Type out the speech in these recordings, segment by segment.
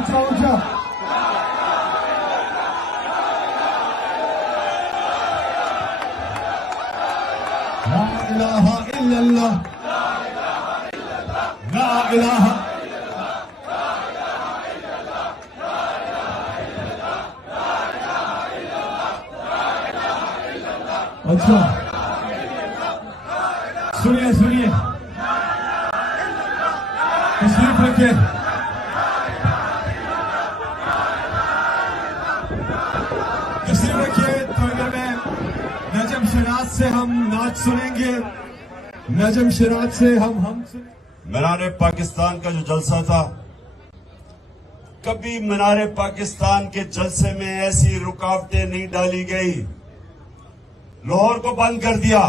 اونچا اونچا لا الہ الا اللہ لا الہ اچھا سنیے سنیے تشریف رکھیے تشریف رکھیے تھوڑی دیر میں نجم شراز سے ہم نعت سنیں گے نجم شراز سے ہم مینار پاکستان کا جو جلسہ تھا کبھی مینار پاکستان کے جلسے میں ایسی رکاوٹیں نہیں ڈالی گئی لاہور کو بند کر دیا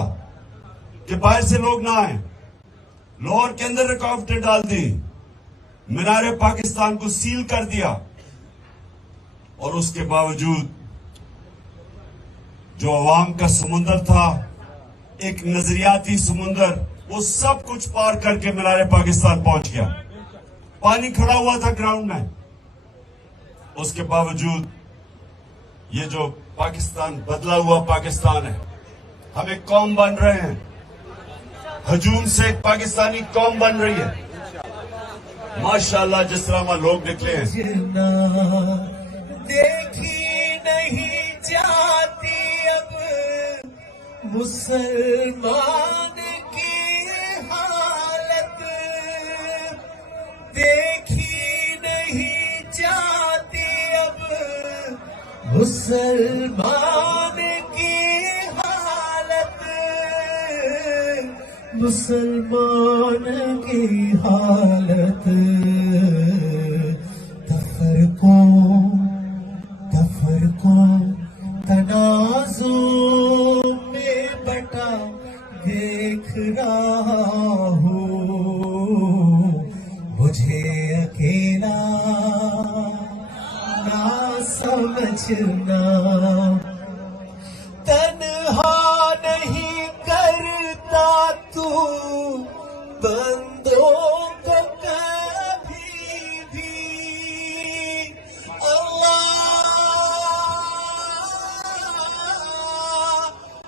کہ باہر سے لوگ نہ آئیں لاہور کے اندر رکاوٹیں ڈال دی مینار پاکستان کو سیل کر دیا اور اس کے باوجود جو عوام کا سمندر تھا ایک نظریاتی سمندر وہ سب کچھ پار کر کے مینار پاکستان پہنچ گیا پانی کھڑا ہوا تھا گراؤنڈ میں اس کے باوجود یہ جو پاکستان بدلا ہوا پاکستان ہے ہم ایک قوم بن رہے ہیں ہجوم سے ایک پاکستانی قوم بن رہی ہے ماشاءاللہ جس طرح وہاں لوگ نکلے ہیں دیکھی نہیں جاتی اب مسلمان کی حالت دیکھی نہیں جاتی اب مسلمان کی حالت مسلمان کی حالت تفرقوں تنازع میں بٹا دیکھ رہا ہوں مجھے اکیلا نہ سمجھنا تنہا نہیں کرتا تو بندوں کو کبھی بھی اللہ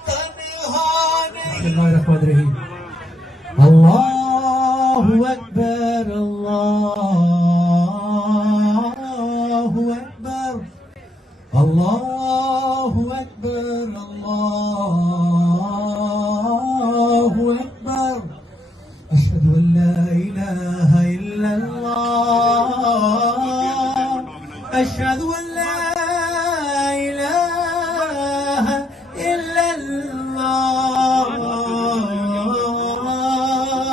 تنہا نہیں اللہ الرحمن الرحیم اللہ اکبر اللہ اکبر اللہ اکبر اللہ اکبر اشہد ان لا الہ الا اللہ اشہد ان